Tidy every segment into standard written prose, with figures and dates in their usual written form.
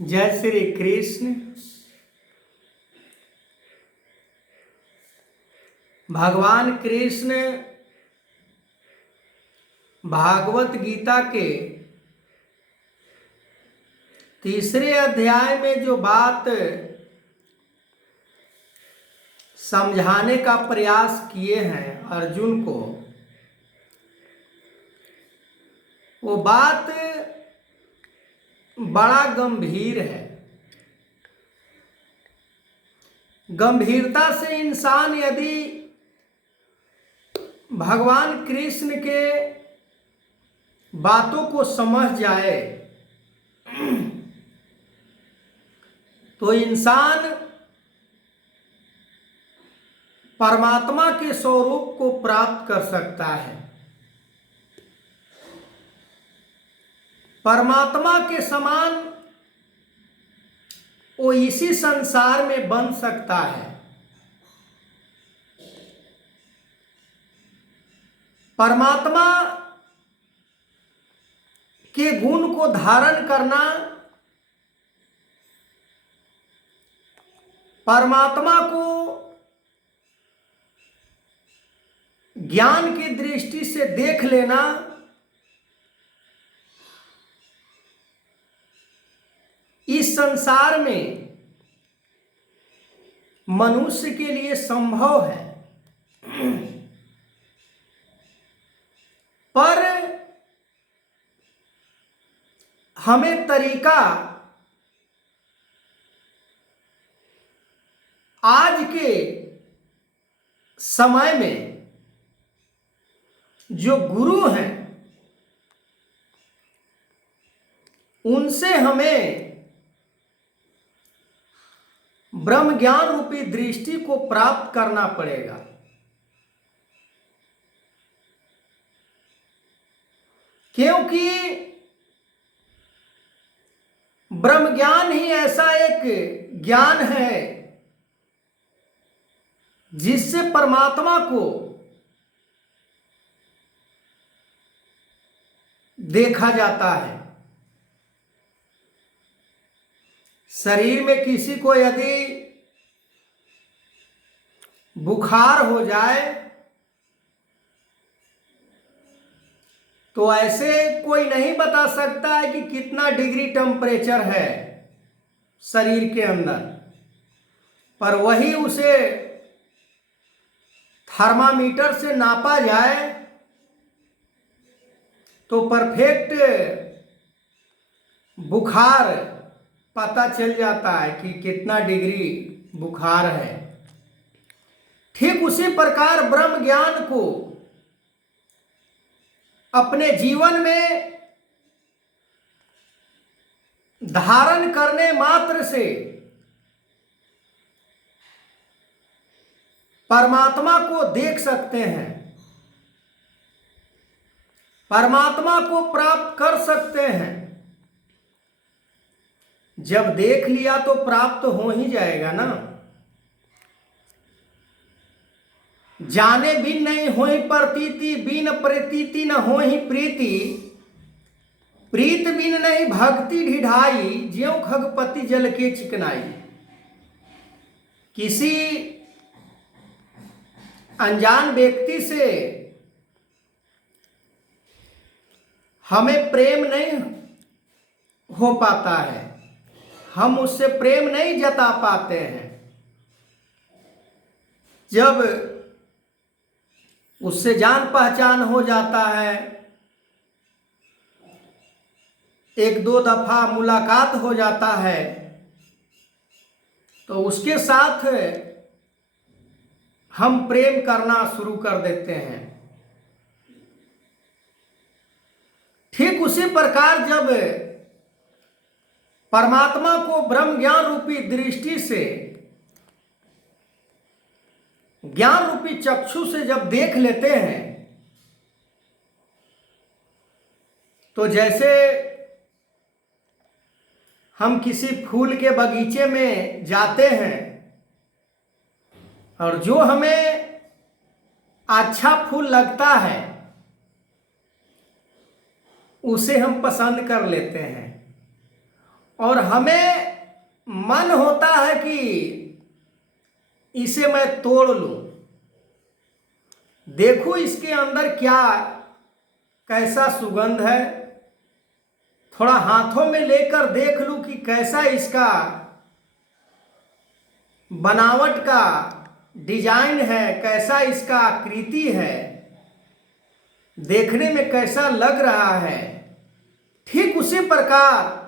जय श्री कृष्ण। भगवान कृष्ण भागवत गीता के तीसरे अध्याय में जो बात समझाने का प्रयास किए हैं अर्जुन को, वो बात बड़ा गंभीर है। गंभीरता से इंसान यदि भगवान कृष्ण के बातों को समझ जाए तो इंसान परमात्मा के स्वरूप को प्राप्त कर सकता है, परमात्मा के समान वो इसी संसार में बन सकता है। परमात्मा के गुण को धारण करना, परमात्मा को ज्ञान की दृष्टि से देख लेना, इस संसार में मनुष्य के लिए संभव है, पर हमें तरीका आज के समय में जो गुरु हैं उनसे हमें ब्रह्म ज्ञान रूपी दृष्टि को प्राप्त करना पड़ेगा। क्योंकि ब्रह्म ज्ञान ही ऐसा एक ज्ञान है जिससे परमात्मा को देखा जाता है। शरीर में किसी को यदि बुखार हो जाए तो ऐसे कोई नहीं बता सकता है कि कितना डिग्री टेम्परेचर है शरीर के अंदर, पर वही उसे थर्मामीटर से नापा जाए तो परफेक्ट बुखार पता चल जाता है कि कितना डिग्री बुखार है। ठीक उसी प्रकार ब्रह्म ज्ञान को अपने जीवन में धारण करने मात्र से परमात्मा को देख सकते हैं, परमात्मा को प्राप्त कर सकते हैं। जब देख लिया तो प्राप्त हो ही जाएगा ना। जाने बिन नहीं होई प्रतीति, बिन प्रतीति न होई प्रीति, प्रीत बिन नहीं भक्ति ढिढाई, ज्यों खगपति जल के चिकनाई। किसी अनजान व्यक्ति से हमें प्रेम नहीं हो पाता है, हम उससे प्रेम नहीं जता पाते हैं। जब उससे जान पहचान हो जाता है, एक दो दफा मुलाकात हो जाता है, तो उसके साथ हम प्रेम करना शुरू कर देते हैं। ठीक उसी प्रकार जब परमात्मा को ब्रह्म ज्ञान रूपी दृष्टि से, ज्ञान रूपी चक्षु से जब देख लेते हैं तो जैसे हम किसी फूल के बगीचे में जाते हैं और जो हमें अच्छा फूल लगता है उसे हम पसंद कर लेते हैं, और हमें मन होता है कि इसे मैं तोड़ लूं, देखूं इसके अंदर क्या कैसा सुगंध है, थोड़ा हाथों में लेकर देख लूं कि कैसा इसका बनावट का डिजाइन है, कैसा इसका आकृति है, देखने में कैसा लग रहा है। ठीक उसी प्रकार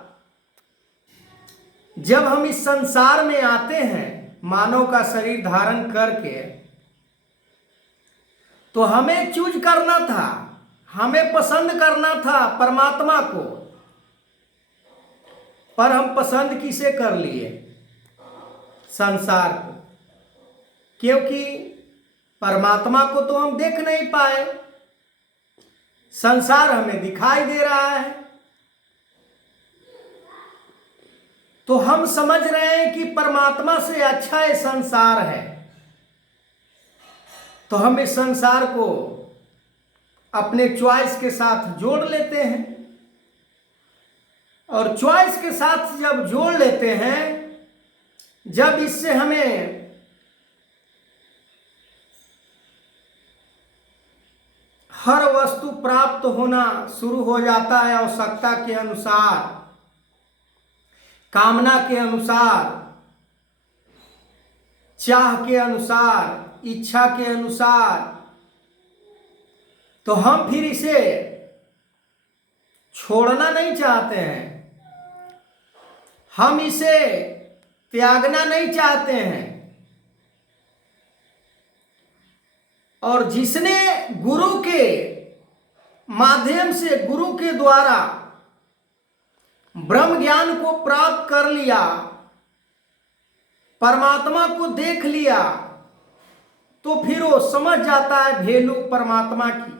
जब हम इस संसार में आते हैं मानव का शरीर धारण करके, तो हमें चूज करना था, हमें पसंद करना था परमात्मा को, पर हम पसंद किसे कर लिए? संसार को। क्योंकि परमात्मा को तो हम देख नहीं पाए, संसार हमें दिखाई दे रहा है। तो हम समझ रहे हैं कि परमात्मा से अच्छा ये संसार है, तो हम इस संसार को अपने चॉइस के साथ जोड़ लेते हैं। और चॉइस के साथ जब जोड़ लेते हैं, जब इससे हमें हर वस्तु प्राप्त होना शुरू हो जाता है आवश्यकता के अनुसार, कामना के अनुसार, चाह के अनुसार, इच्छा के अनुसार, तो हम फिर इसे छोड़ना नहीं चाहते हैं, हम इसे त्यागना नहीं चाहते हैं। और जिसने गुरु के माध्यम से, गुरु के द्वारा ब्रह्म ज्ञान को प्राप्त कर लिया, परमात्मा को देख लिया, तो फिर वो समझ जाता है वैल्यू परमात्मा की।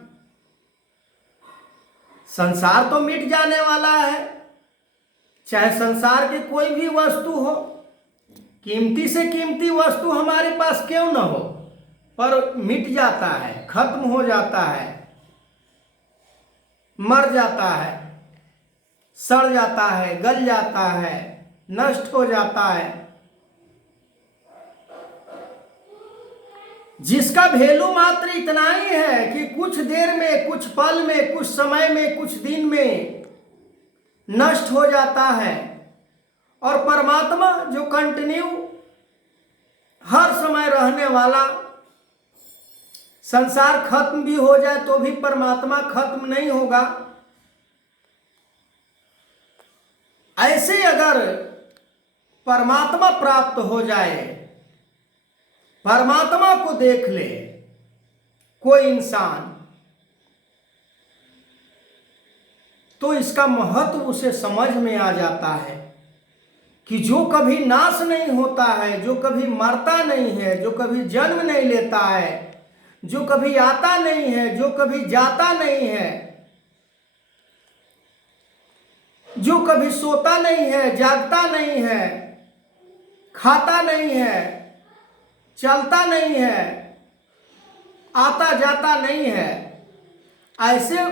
संसार तो मिट जाने वाला है, चाहे संसार की कोई भी वस्तु हो, कीमती से कीमती वस्तु हमारे पास क्यों न हो, पर मिट जाता है, खत्म हो जाता है, मर जाता है, सड़ जाता है, गल जाता है, नष्ट हो जाता है। जिसका वैल्यू मात्र इतना ही है कि कुछ देर में, कुछ पल में, कुछ समय में, कुछ दिन में नष्ट हो जाता है। और परमात्मा जो कंटिन्यू हर समय रहने वाला, संसार खत्म भी हो जाए तो भी परमात्मा खत्म नहीं होगा। ऐसे अगर परमात्मा प्राप्त हो जाए, परमात्मा को देख ले कोई इंसान, तो इसका महत्व उसे समझ में आ जाता है कि जो कभी नाश नहीं होता है, जो कभी मरता नहीं है, जो कभी जन्म नहीं लेता है, जो कभी आता नहीं है, जो कभी जाता नहीं है, जो कभी सोता नहीं है, जागता नहीं है, खाता नहीं है, चलता नहीं है, आता जाता नहीं है, ऐसे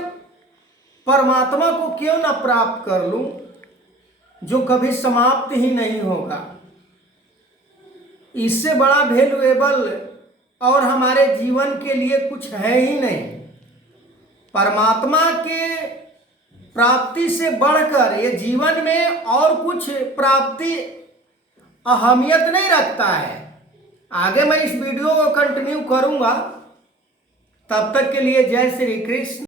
परमात्मा को क्यों ना प्राप्त कर लूं जो कभी समाप्त ही नहीं होगा। इससे बड़ा वैल्यूएबल और हमारे जीवन के लिए कुछ है ही नहीं। परमात्मा के प्राप्ति से बढ़कर ये जीवन में और कुछ प्राप्ति अहमियत नहीं रखता है। आगे मैं इस वीडियो को कंटिन्यू करूंगा, तब तक के लिए जय श्री कृष्ण।